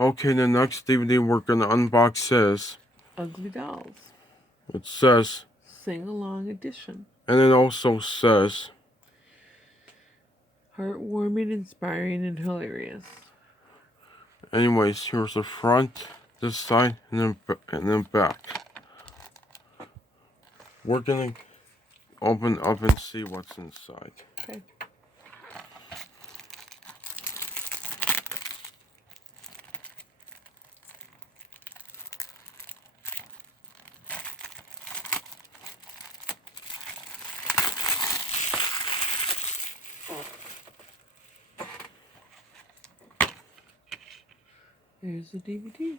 Okay, the next DVD we're gonna unbox is Ugly Dolls. It says Sing Along Edition. And it also says Heartwarming, inspiring, and hilarious. Anyways, here's the front, this side, and then back. We're gonna open up and see what's inside. Okay. Here's the DVD.